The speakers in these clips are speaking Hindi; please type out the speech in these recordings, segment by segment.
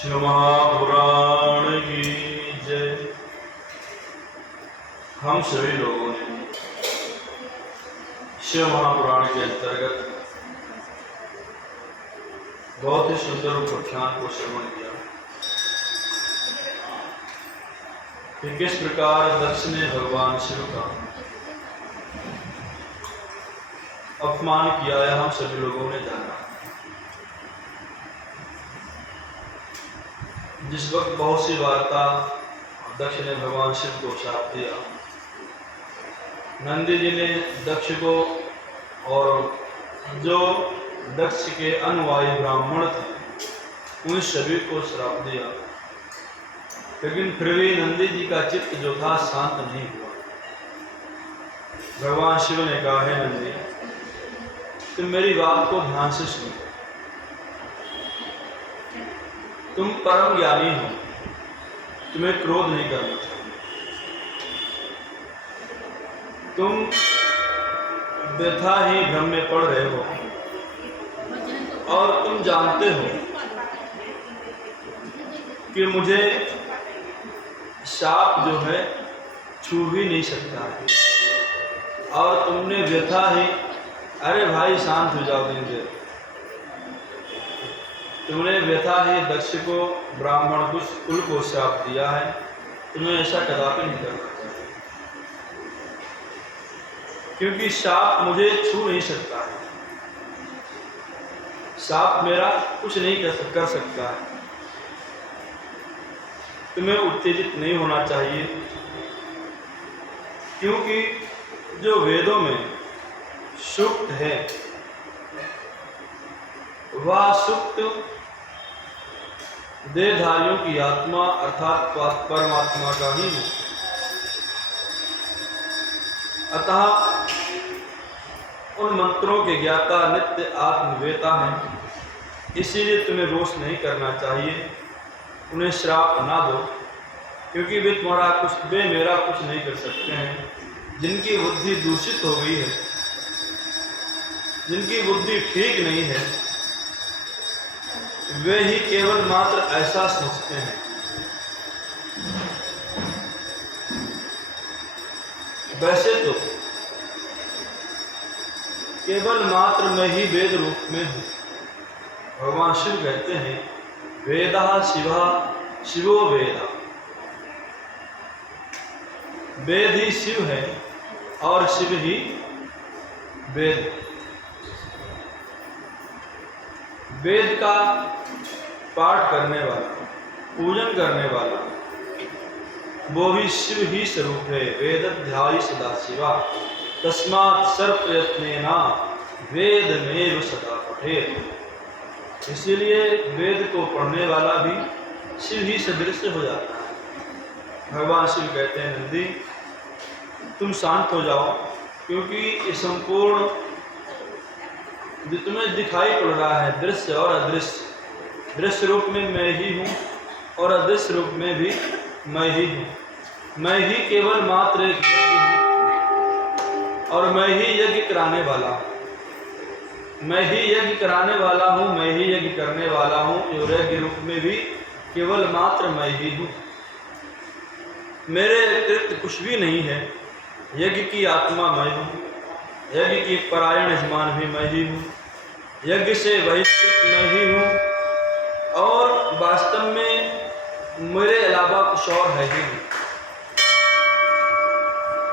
शिव महापुराण की जय। हम सभी लोगों ने शिव महापुराण के अंतर्गत बहुत ही सुंदर उपाख्यान को श्रवण किया कि किस प्रकार दक्ष ने भगवान शिव का अपमान किया है। हम सभी लोगों ने जाना। जिस वक्त बहुत सी वार्ता दक्ष ने भगवान शिव को शाप दिया, नंदी जी ने दक्ष को और जो दक्ष के अनुयायी ब्राह्मण थे उन सभी को श्राप दिया, लेकिन फिर भी नंदी जी का चित्त जो था शांत नहीं हुआ। भगवान शिव ने कहा, है नंदी, तुम मेरी बात को ध्यान से सुनो। तुम परम ज्ञानी हो, तुम्हें क्रोध नहीं करना चाहिए। तुम व्यथा ही भ्रम में पड़ रहे हो और तुम जानते हो कि मुझे शाप जो है छू भी नहीं सकता है और तुमने व्यथा ही, अरे भाई शांत हो जाओ दिन देर, तुमने व्यथा ही दक्ष को ब्राह्मण कुल को शाप दिया है। तुम्हें ऐसा कदापि नहीं करना चाहिए, क्योंकि शाप मुझे छू नहीं सकता है। शाप मेरा कुछ नहीं कर सकता है। तुम्हें उत्तेजित नहीं होना चाहिए, क्योंकि जो वेदों में सूक्त है वह सूक्त देहधारियों की आत्मा अर्थात परमात्मा का ही है। अतः उन मंत्रों के ज्ञाता नित्य आत्मवेता हैं, इसीलिए तुम्हें रोष नहीं करना चाहिए। उन्हें श्राप ना दो, क्योंकि वे मेरा कुछ नहीं कर सकते हैं। जिनकी बुद्धि दूषित हो गई है, जिनकी बुद्धि ठीक नहीं है, वे ही केवल मात्र ऐसा सोचते हैं। वैसे तो केवल मात्र मैं ही वेद रूप में हूँ। भगवान शिव कहते हैं, वेदा शिवा शिवो वेदा। वेद ही शिव है और शिव ही वेद। वेद का पाठ करने वाला, पूजन करने वाला, वो भी शिव ही स्वरूप है। वेदध्यायी सदा शिवा तस्मात् सर्वप्रयत्नेना वेदमेव सदा पठेत्। इसीलिए वेद को पढ़ने वाला भी शिव ही सदृश हो जाता है। भगवान शिव कहते हैं, नंदी तुम शांत हो जाओ, क्योंकि ये संपूर्ण जो तुम्हें दिखाई पड़ रहा है दृश्य और अदृश्य, दृश्य रूप में मैं ही हूँ और अदृश्य रूप में भी मैं ही हूँ। मैं ही केवल मात्र एक यज्ञ हूँ और मैं ही यज्ञ कराने वाला हूँ। मैं ही यज्ञ कराने वाला हूँ, मैं ही यज्ञ करने वाला हूँ और यज्ञ रूप में भी केवल मात्र मैं ही हूँ। मेरे अतिरिक्त कुछ भी नहीं है। यज्ञ की आत्मा मैं हूँ, यज्ञ की परायण यजमान भी मैं ही हूँ, यज्ञ से बहिष्कृत मैं ही हूँ और वास्तव में मेरे अलावा कुछ और है ही नहीं।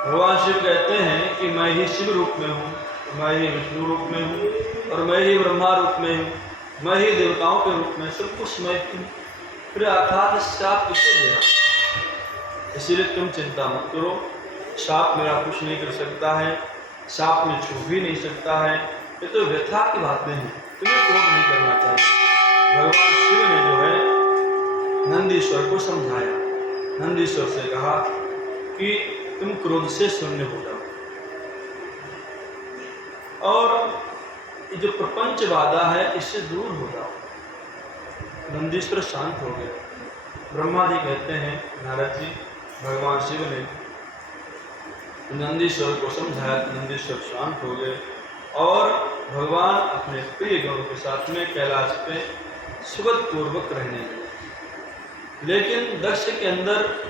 भगवान शिव कहते हैं कि मैं ही शिव रूप में हूँ, मैं ही विष्णु रूप में हूँ और मैं ही ब्रह्मा रूप में हूँ, मैं ही देवताओं के रूप में, सब कुछ मैं हूँ। फिर अर्थात शाप किसे दिया? इसीलिए तुम चिंता मत करो, शाप मेरा कुछ नहीं कर सकता है, शाप में छू भी नहीं सकता है। ये तो व्यथा की बातें हैं, तुम्हें क्रोध नहीं करना चाहिए। भगवान शिव ने जो है नंदीश्वर को समझाया। नंदीश्वर से कहा कि तुम क्रोध से शून्य हो जाओ और ये जो प्रपंच बाधा है इससे दूर हो जाओ। नंदीश्वर शांत हो गए। ब्रह्मा जी कहते हैं, नारद जी, भगवान शिव ने नंदीश्वर को समझाया, नंदीश्वर शांत हो गए और भगवान अपने प्रिय गणों के साथ में कैलाश पे सुगत पूर्वक रहने लगे। लेकिन दक्ष के अंदर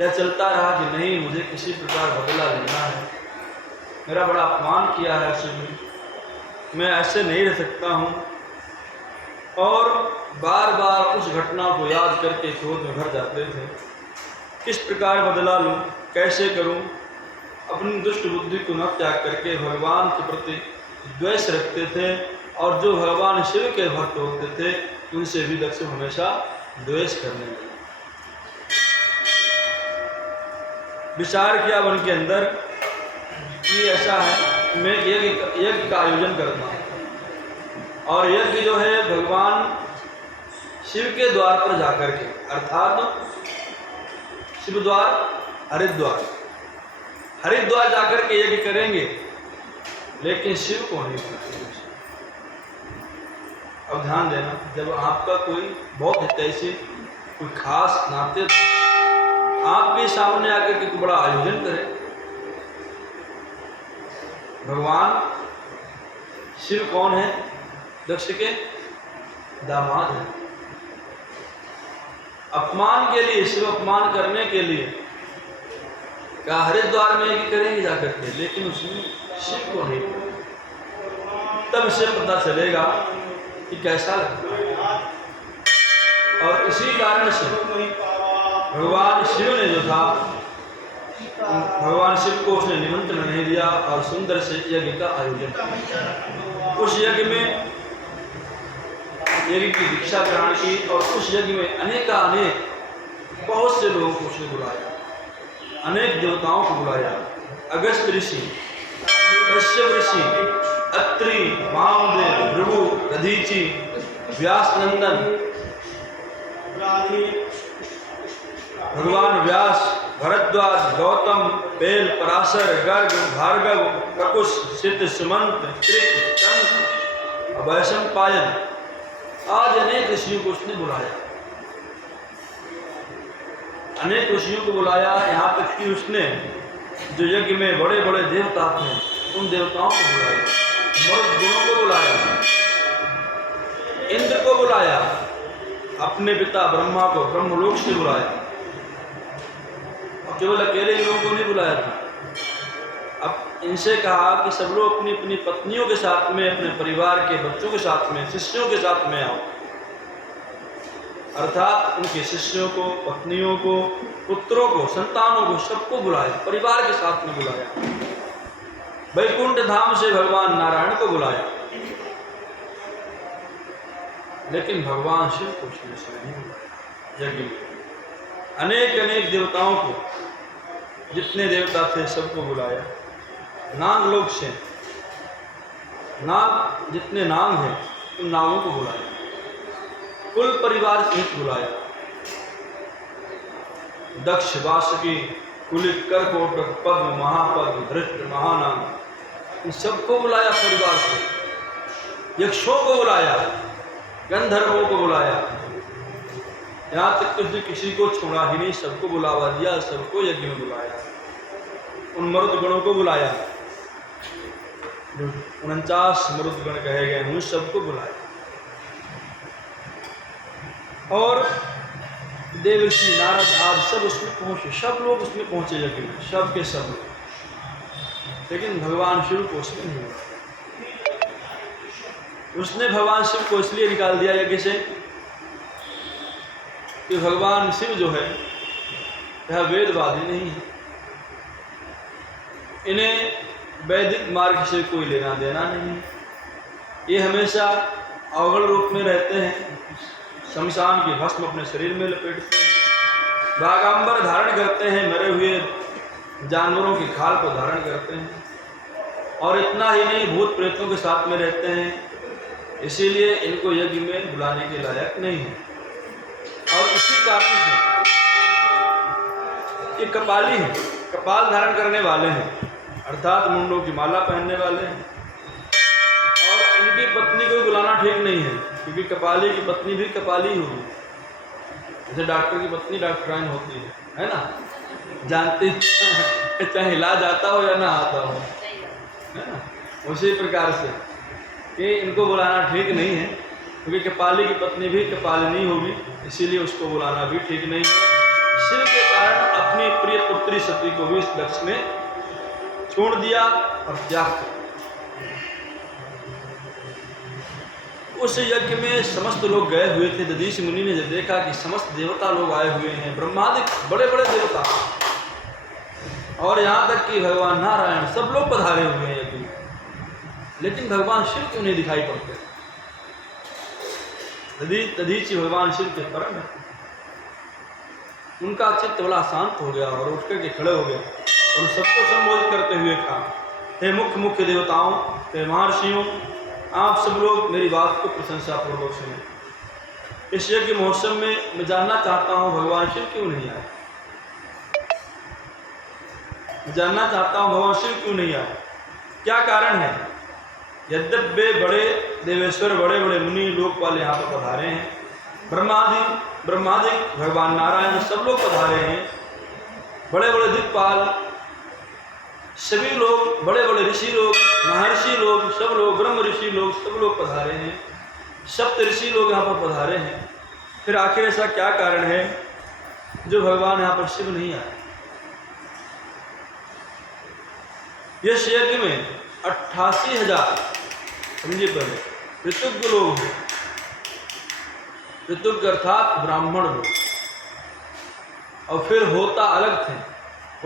यह चलता रहा कि नहीं, मुझे किसी प्रकार बदला लेना है, मेरा बड़ा अपमान किया है शिव ने, मैं ऐसे नहीं रह सकता हूँ। और बार बार उस घटना को याद करके क्रोध में भर जाते थे। किस प्रकार बदला लूँ, कैसे करूँ। अपनी दुष्ट बुद्धि को न त्याग करके भगवान के प्रति द्वेष रखते थे, और जो भगवान शिव के भक्त होते थे उनसे भी दक्ष हमेशा द्वेष करने लगे। विचार किया मन के अंदर कि ऐसा है, मैं यज्ञ का आयोजन करता हूँ, और यज्ञ जो है भगवान शिव के द्वार पर जाकर के, अर्थात शिव द्वार हरिद्वार जाकर के यज्ञ करेंगे, लेकिन शिव को नहीं बुलाएंगे। अब ध्यान देना, जब आपका कोई बहुत हितैषी, कोई खास नाते आपके सामने आकर के बड़ा आयोजन करे, भगवान शिव कौन है? दक्ष के दामाद है। अपमान के लिए, शिव अपमान करने के लिए कहा हरिद्वार में यज्ञ करेंगे जाकर के, लेकिन उसने शिव को नहीं। तब से पता चलेगा कि कैसा लगता है। और इसी कारण से भगवान शिव ने जो था, भगवान शिव को उसने निमंत्रण नहीं दिया और सुंदर से यज्ञ का आयोजन किया। उस यज्ञ में यज्ञ की दीक्षा ग्रहण की, और उस यज्ञ में अनेक बहुत से लोगों को उसने बुलाया, अनेक देवताओं को बुलाया। अगस्त ऋषि, कश्यप ऋषि, अत्रि, वामदेव, भृगु, दधीचि, व्यास नंदन, भगवान व्यास, भरद्वाज, गौतम, बेल, पराशर, गर्ग, भार्गव, ककुश, सिद्ध, सुमंत, त्रिक, कंक, वैशंपायन, आज अनेक ऋषियों को उसने बुलाया, अनेक ऋषियों को बुलाया। यहाँ तक कि उसने जो यज्ञ में बड़े बड़े देवता थे उन देवताओं को बुलाया, मरुद गुणों को बुलाया, इंद्र को बुलाया, अपने पिता ब्रह्मा को ब्रह्मलोक से बुलाया। और केवल अकेले इन लोगों को नहीं बुलाया था, अब इनसे कहा कि सब लोग अपनी अपनी पत्नियों के साथ में, अपने परिवार के बच्चों के साथ में, शिष्यों के साथ में आओ। अर्थात उनके शिष्यों को, पत्नियों को, पुत्रों को, संतानों को, सबको बुलाया, परिवार के साथ में बुलाया। वैकुंठ धाम से भगवान नारायण को बुलाया, लेकिन भगवान शिव को उसने नहीं बुलाया। यज्ञ में अनेक अनेक देवताओं को, जितने देवता थे सबको बुलाया। नाग लोक से नाग, जितने नाग हैं उन नागों को बुलाया, कुल परिवार सहित बुलाया। दक्ष, वासुकी, कुलिक, करकोटक, पद्म, महापद्म, धृष्ट, महानाग, इन सबको बुलाया परिवार से। यक्षों को बुलाया, गंधर्वों को बुलाया, यहाँ तक तो उसने किसी को छोड़ा ही नहीं, सबको बुलावा दिया, सबको यज्ञ में बुलाया। उन मरुद गणों को बुलाया, 49 मरुद गण कहे गए हैं, उन सबको बुलाया। और देवर्षि, नारद आदि सब उसमें पहुंचे, सब लोग उसमें पहुंचे यज्ञ में, सब के सब लोग। लेकिन भगवान शिव को उसमें नहीं बुलाया। उसने भगवान शिव को इसलिए निकाल दिया यज्ञ से कि भगवान शिव जो है यह वेदवादी नहीं है, इन्हें वैदिक मार्ग से कोई लेना देना नहीं है। ये हमेशा अवगण रूप में रहते हैं, शमशान की भस्म अपने शरीर में लपेटते हैं, बागांबर धारण करते हैं, मरे हुए जानवरों की खाल को धारण करते हैं, और इतना ही नहीं भूत प्रेतों के साथ में रहते हैं। इसीलिए इनको यज्ञ में बुलाने के लायक नहीं है। और इसी कारण से ये कपाली हैं, कपाल धारण करने वाले हैं, अर्थात मुंडों की माला पहनने वाले हैं। और इनकी पत्नी को बुलाना ठीक नहीं है, क्योंकि कपाली की पत्नी भी कपाली होगी, जैसे डॉक्टर की पत्नी डॉक्टराइन होती है ना, जानते चाहे इलाज आता हो या ना आता हो, है ना। उसी प्रकार से कि इनको बुलाना ठीक नहीं है, क्योंकि कपाली की पत्नी भी कपालिनी होगी, इसीलिए उसको बुलाना भी ठीक नहीं है। शिव के कारण अपनी प्रिय पुत्री सती को भी इस लक्ष्य ने छोड़ दिया और त्याग किया। उस यज्ञ में समस्त लोग गए हुए थे। दधीचि मुनि ने जब देखा कि समस्त देवता लोग आए हुए हैं, ब्रह्मादि बड़े बड़े देवता, और यहाँ तक कि भगवान नारायण सब लोग पधारे हुए हैं यज्ञ में, लेकिन भगवान शिव क्यों नहीं दिखाई पड़ते? दधीचि भगवान शिव के परम है। उनका चित्त बड़ा शांत हो गया और उठ करके खड़े हो गए और सबको संबोधित करते हुए कहा, हे मुख्य मुख्य देवताओं, हे महर्षियों, आप सब लोग मेरी बात को प्रशंसापूर्वक सुने। इस यज्ञ महोत्सव में मैं जानना चाहता हूँ भगवान शिव क्यों नहीं आए। जानना चाहता हूँ भगवान शिव क्यों नहीं आए, क्या कारण है? यद्यप वे बड़े देवेश्वर, बड़े बड़े मुनि लोक वाले यहाँ पर पधारे हैं, ब्रह्मादि भगवान नारायण सब लोग पधारे हैं, बड़े बड़े दिक्पाल सभी लोग, बड़े बड़े ऋषि लोग, महर्षि लोग, सब लोग, ब्रह्म ऋषि लोग सब लोग पधारे हैं, सप्त ऋषि लोग यहाँ पर पधारे हैं, फिर आखिर ऐसा क्या कारण है जो भगवान यहाँ पर शिव नहीं आए? इस यज्ञ में 88,000 समझिए पहले ऋतुज्ञ लोग हैं। ऋतुज्ञ अर्थात ब्राह्मण लोग, और फिर होता अलग थे,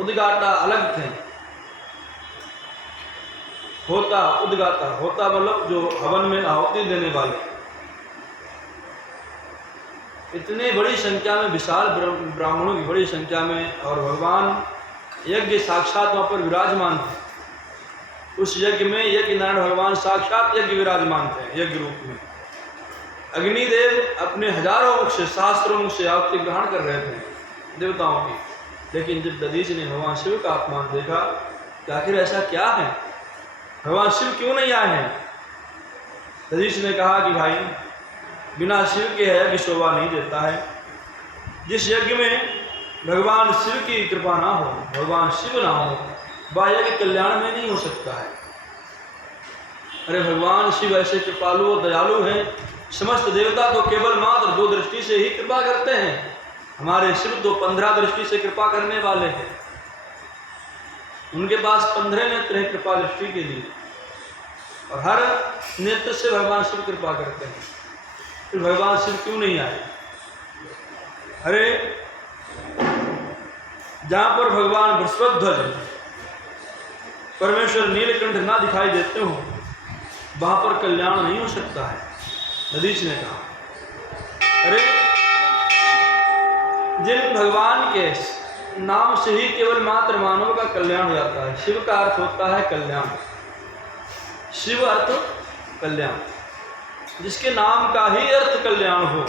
उद्गाता अलग थे। होता उद्गाता, होता मतलब जो हवन में आहुति देने वाले। इतनी बड़ी संख्या में, विशाल ब्राह्मणों की बड़ी संख्या में, और भगवान यज्ञ साक्षात वहाँ पर विराजमान थे। उस यज्ञ में यज्ञ नारायण भगवान साक्षात यज्ञ विराजमान थे यज्ञ रूप में। अग्निदेव अपने हजारों मुख से, सहस्त्रों मुख से आहुति ग्रहण कर रहे थे देवताओं की, लेकिन जब दधीचि ने भगवान शिव का अपमान देखा कि आखिर ऐसा क्या है, भगवान शिव क्यों नहीं आए हैं? दधीचि ने कहा कि भाई, बिना शिव के यज्ञ शोभा नहीं देता है। जिस यज्ञ में भगवान शिव की कृपा ना हो, भगवान शिव ना हो, वह यज्ञ कल्याण में नहीं हो सकता है। अरे भगवान शिव ऐसे कृपालु और दयालु हैं, समस्त देवता तो केवल मात्र 2 दृष्टि से ही कृपा करते हैं, हमारे शिव तो 15 दृष्टि से कृपा करने वाले हैं। उनके पास 15 नेत्र हैं कृपा दृष्टि के लिए, और हर नेत्र से भगवान शिव कृपा करते हैं। फिर भगवान शिव क्यों नहीं आए? अरे जहाँ पर भगवान बृहस्पतिध्वज परमेश्वर नीलकंठ ना दिखाई देते हो, वहाँ पर कल्याण नहीं हो सकता है। दधीचि ने कहा, अरे जिन भगवान के नाम से ही केवल मात्र मानव का कल्याण हो जाता है। शिव का अर्थ होता है कल्याण, शिव अर्थ कल्याण। जिसके नाम का ही अर्थ कल्याण हो,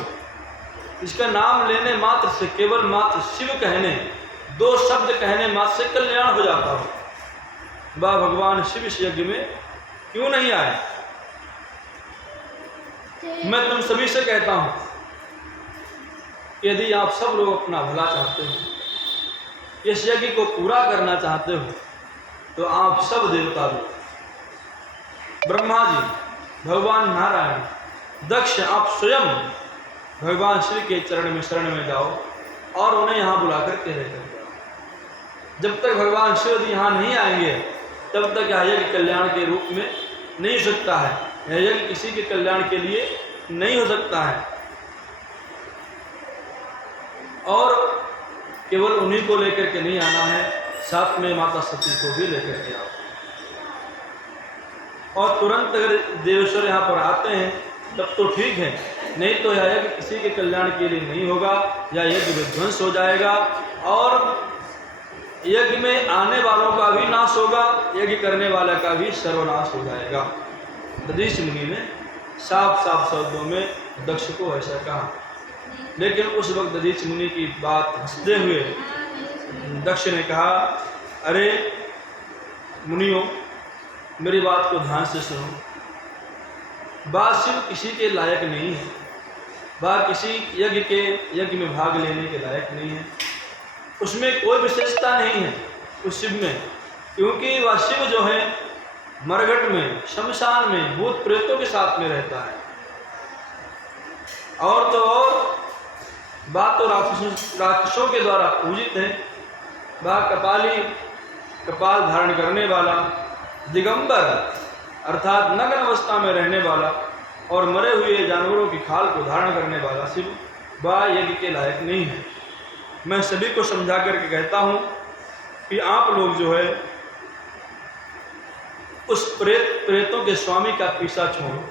जिसका नाम लेने मात्र से, केवल मात्र शिव कहने, 2 शब्द कहने मात्र से कल्याण हो जाता हो, वह भगवान शिव इस यज्ञ में क्यों नहीं आए? मैं तुम सभी से कहता हूं, यदि आप सब लोग अपना भला चाहते हो, इस यज्ञ को पूरा करना चाहते हो, तो आप सब देवता लोग, ब्रह्मा जी, भगवान नारायण, दक्ष, आप स्वयं भगवान शिव के चरण में शरण में जाओ और उन्हें यहाँ बुला करके लेकर जाओ। जब तक भगवान शिव यदि यहाँ नहीं आएंगे, तब तक यह यज्ञ कल्याण के रूप में नहीं हो सकता है। यह यज्ञ किसी के कल्याण के लिए नहीं हो सकता है। और केवल उन्हीं को लेकर के नहीं आना है, साथ में माता सती को भी लेकर के आओ। और तुरंत अगर देवेश्वर यहाँ पर आते हैं तब तो ठीक है, नहीं तो यह यज्ञ किसी के कल्याण के लिए नहीं होगा, या यज्ञ विध्वंस हो जाएगा और यज्ञ में आने वालों का भी नाश होगा, यज्ञ करने वाले का भी सर्वनाश हो जाएगा। दधीचि मुनि ने साफ साफ शब्दों में दक्ष को ऐसा कहा। लेकिन उस वक्त दधीचि मुनि की बात हंसते हुए दक्ष ने कहा, अरे मुनियों, मेरी बात को ध्यान से सुनो। वह शिव किसी के लायक नहीं है, वह किसी यज्ञ में भाग लेने के लायक नहीं है। उसमें कोई विशेषता नहीं है उस शिव में, क्योंकि वह शिव जो है मरघट में, शमशान में, भूत प्रेतों के साथ में रहता है। और तो और बात तो राक्षसों के द्वारा पूजित है। वह कपाली, कपाल धारण करने वाला, दिगंबर अर्थात नग्न अवस्था में रहने वाला और मरे हुए जानवरों की खाल को धारण करने वाला शिव, वह यज्ञ के लायक नहीं है। मैं सभी को समझा करके कहता हूँ कि आप लोग जो है उस प्रेतों के स्वामी का पीछा छोड़ो।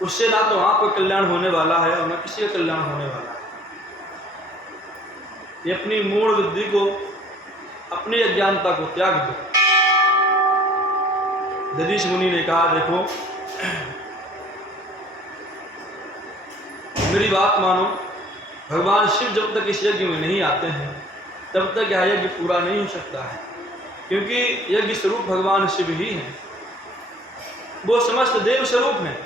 उससे ना तो आपका कल्याण होने वाला है और न किसी का कल्याण होने वाला है। ये अपनी मूढ़ बुद्धि को, अपनी अज्ञानता को त्याग दो। दधीच मुनि ने कहा, देखो मेरी बात मानो, भगवान शिव जब तक इस यज्ञ में नहीं आते हैं तब तक यह यज्ञ पूरा नहीं हो सकता है, क्योंकि यज्ञ स्वरूप भगवान शिव ही हैं। वो समस्त देव स्वरूप हैं।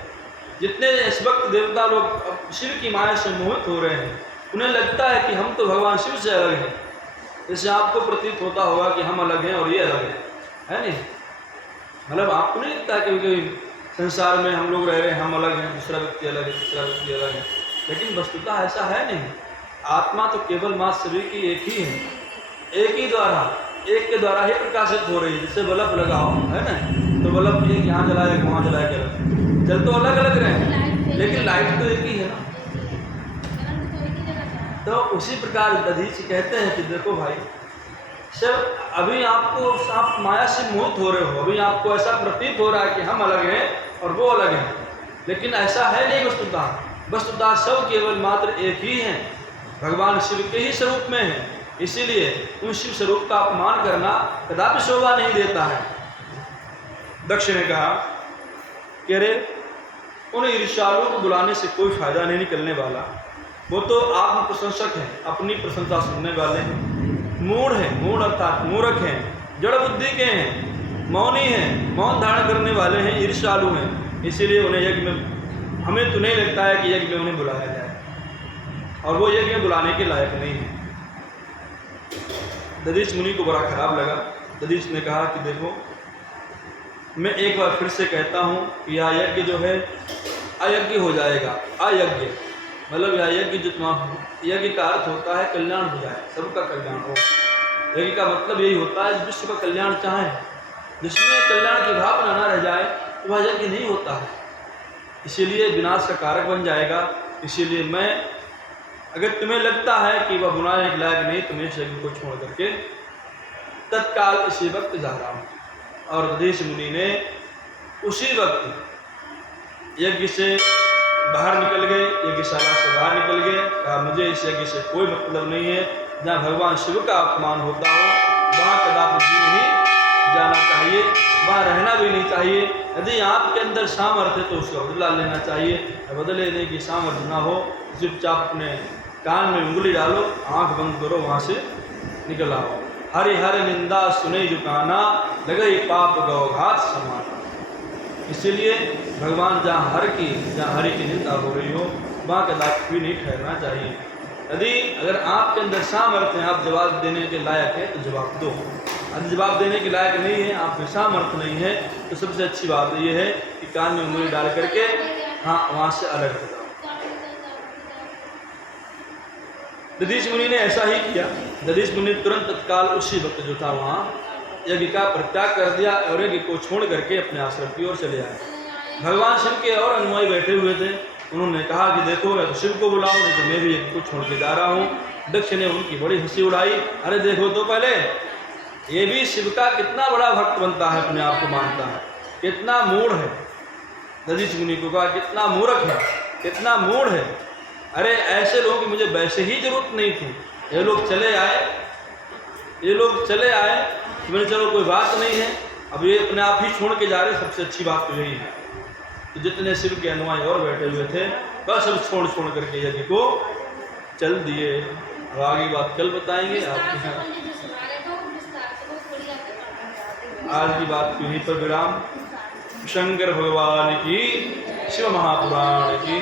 जितने इस वक्त देवता लोग शिव की माया से मोहित हो रहे हैं, उन्हें लगता है कि हम तो भगवान शिव से अलग हैं। जैसे आपको प्रतीत होता होगा कि हम अलग हैं और ये अलग है नहीं? मतलब आपको नहीं लगता कि कभी संसार में हम लोग रह रहे हैं, हम अलग हैं, दूसरा व्यक्ति अलग है, तीसरा व्यक्ति अलग है, लेकिन वस्तुतः ऐसा है नहीं। आत्मा तो केवल माँ सभी की एक ही है, एक ही द्वारा, एक के द्वारा ही प्रकाशित हो रही है। जैसे बल्ब लगाओ है ना, तो बल्ब एक यहाँ जलाए एक वहाँ जलाए के जल तो अलग अलग रहे, लेकिन लाइट तो एक ही है ना। तो उसी प्रकार दधीच कहते हैं कि देखो भाई, सब अभी आपको आप माया से मोहित हो रहे हो, अभी आपको ऐसा प्रतीत हो रहा है कि हम अलग हैं और वो अलग हैं, लेकिन ऐसा है नहीं। वस्तुतः सब केवल मात्र एक ही हैं, भगवान शिव के ही स्वरूप में हैं। इसीलिए उन शिव स्वरूप का अपमान करना कदापि शोभा नहीं देता है। दक्ष ने कहा कि अरे उन ईर्ष्यालुओं को बुलाने से कोई फायदा नहीं निकलने वाला। वो तो आत्म प्रशंसक हैं, अपनी प्रशंसा सुनने वाले हैं, मूढ़ हैं, मूढ़ अर्थात मूर्ख हैं, जड़ बुद्धि के हैं, मौनी हैं, मौन धारण करने वाले हैं, ईर्ष्यालु हैं। इसीलिए उन्हें यज्ञ में, हमें तो नहीं लगता है कि यज्ञ में उन्हें बुलाया जाए, और वो यज्ञ में बुलाने के लायक नहीं है। दधीच मुनि को बड़ा खराब लगा। दधीच ने कहा कि देखो, मैं एक बार फिर से कहता हूँ कि यह यज्ञ जो है अयज्ञ हो जाएगा। अयज्ञ मतलब यह यज्ञ जितना, यज्ञ का अर्थ होता है कल्याण हो जाए, सबका कल्याण हो। यज्ञ का मतलब यही होता है विश्व का कल्याण चाहे, जिसमें कल्याण की भावना न रह जाए तो वह यज्ञ नहीं होता है। इसीलिए विनाश का कारक बन जाएगा। इसीलिए मैं, अगर तुम्हें लगता है कि वह बुलाने के लायक नहीं, तुम्हें इस यज्ञ को छोड़ करके तत्काल इसी वक्त जा रहा हूँ। और दधीच मुनि ने उसी वक्त यज्ञ से बाहर निकल गए, यज्ञशाला से बाहर निकल गए। कहा मुझे इस यज्ञ से कोई मतलब नहीं है। जहाँ भगवान शिव का अपमान होता हो वहाँ कदापि भी नहीं जाना चाहिए, वहाँ रहना भी नहीं चाहिए। यदि आपके अंदर सामर्थ्य है तो उसका बदला लेना चाहिए। बदल लेने की सामर्थ्य ना हो, चुपचाप अपने कान में उंगली डालो, आंख बंद करो, वहाँ से निकल आओ। हरि हरि निंदा सुने जुकाना, लगे पाप गौघात समाना। इसीलिए भगवान जहाँ हरि की निंदा हो रही हो वहाँ कदापि भी नहीं ठहरना चाहिए। यदि अगर आपके अंदर सामर्थ्य है, आप जवाब देने के लायक है तो जवाब दो। यदि जवाब देने के लायक नहीं है, आप में सामर्थ्य नहीं है, तो सबसे अच्छी बात यह है कि कान में उंगली डाल करके हाँ वहाँ से अलग हो जाओ। दधीच मुनि ने ऐसा ही किया। दधीच मुनि तुरंत तत्काल उसी वक्त जो था वहाँ यज्ञ का परित्याग कर दिया और यज्ञ को छोड़ करके अपने आश्रम की ओर चले आए। भगवान शिव के और अनुयायी बैठे हुए थे। उन्होंने कहा कि देखो, या तो शिव को बुलाओ, नहीं तो मैं भी यज्ञ को छोड़ के जा रहा हूँ। दक्ष ने उनकी बड़ी हंसी उड़ाई। अरे देखो तो पहले, ये भी शिव का कितना बड़ा भक्त बनता है, अपने आप को मानता है, कितना मूढ़ है। दधीच मुनि को कहा कितना मूर्ख है, कितना मूढ़ है। अरे ऐसे लोगों की मुझे वैसे ही जरूरत नहीं थी। ये लोग चले आए, तो मैंने चलो कोई बात नहीं है, अब ये अपने आप ही छोड़ के जा रहे, सबसे अच्छी बात तो यही है। तो जितने शिव के अनुयायी और बैठे हुए थे बस सब छोड़ करके यज्ञ को चल दिए। अब आगे बात कल बताएंगे आपके यहाँ। आज की बात यहीं पर विराम। शंकर भगवान की, शिव महापुराण की।